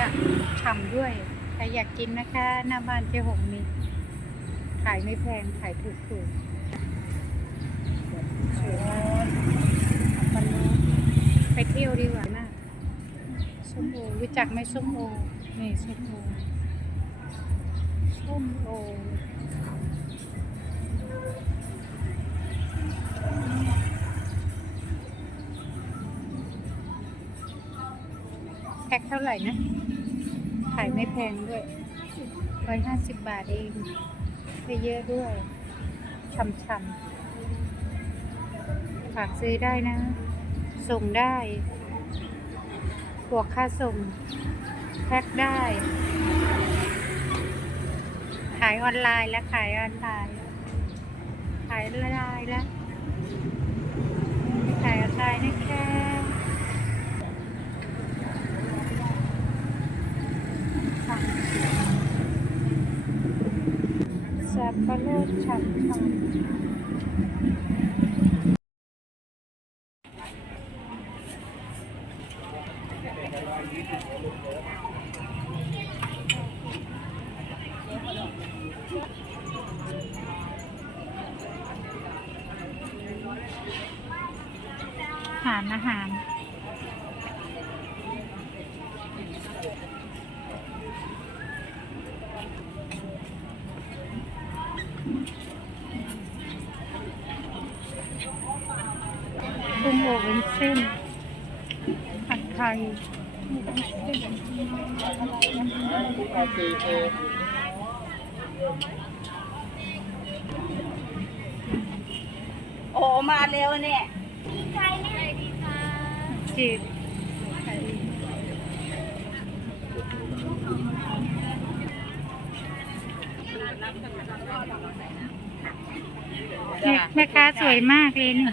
อะฉ่ำด้วย ใครอยากกินนะคะ หน้าบ้านเจ๊หงมีขายไม่แพง ขายถูกถูกสวยวันนี้ไปเที่ยวดีกว่านะส้มโอรู้จักไหมส้มโอ นี่ส้มโอ ส้มโอแพ็คเท่าไหร่นะายไม่แพงด้วยร้อยห้าสิบบาทเองได้เยอะด้วยช่ำๆฝากซื้อได้นะ ส่งได้บวกค่าส่ง แพ็คได้ ขายออนไลน์แล้วขายออนไลน์ ขายออนไลน์แล้ว ขายออนไลน์นะคะับปะรดฉ่ำๆอาหารอาหาร เป็นเส้นผัดไทยโอ้มาเร็วเนี่ยจีบเนี่ยแม่ค้าสวยมากเลยเนี่ข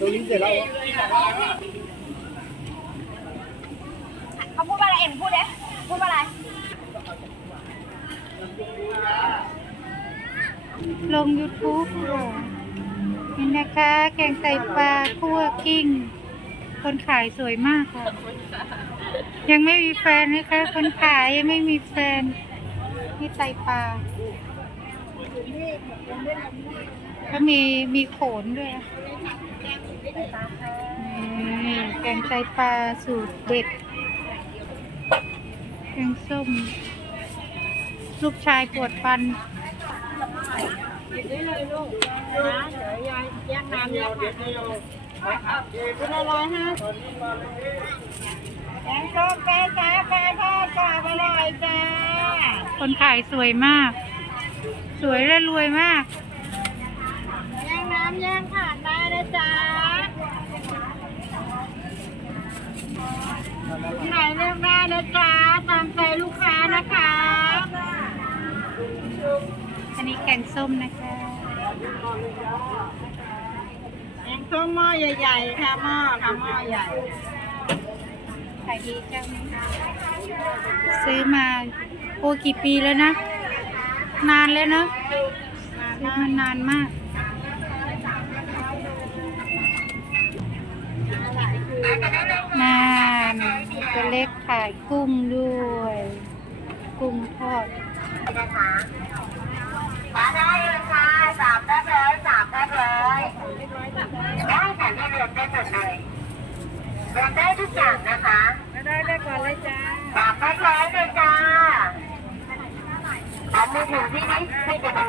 ตัวนี้เสร็จแล้วเขาพูดว่าอะไรเอ็มพูดเด้พูดว่าอะไร ลง YouTube ค่ะนี่นะคะ แกงไตปลาคั่วกิ้ง คนขายสวยมากค่ะ ยังไม่มีแฟนนะคะ คนขายยังไม่มีแฟนนี่ไตปลาก็มีมีโขนด้วยอะนี่แกงไตปลาสูตรเด็ดแกงส้ม ลูกชายปวดฟันหยิบได้เลยลูกนะเดี๋ยวยายแยกน้ำแยกผักเป็น ละร้อยห้าสิบแกงส้มแกงจ้าปลาทอดกรอบอร่อยจ้าคนขายสวยมาก สวยและรวยมาก แยกน้ำแยกผักได้นะจ๊ะไหนเลือกได้นะจ๊ะตามใจลูกค้านะคะ อันนี้แกงส้มนะคะ แกงหม้อใหญ่ๆค่ะหม้อค่ะหม้อใหญ่ขายดีจังซื้อมาโอ้กี่ปีแล้วนะ นานแล้วเนอะซื้อมานานมากนานตัวเล็กขายกุ้งด้วย กุ้งทอดมาได้เลยค่ะสามได้เลยสามได้เลย อย่างที่เรียนได้หมดเลยเรียนได้ทุกอย่างนะคะไม่ได้ได้ก่อนเลยจ้าสามไม่ร้อยเลยจ้าเอามือถือที่นี่ให้ไปดู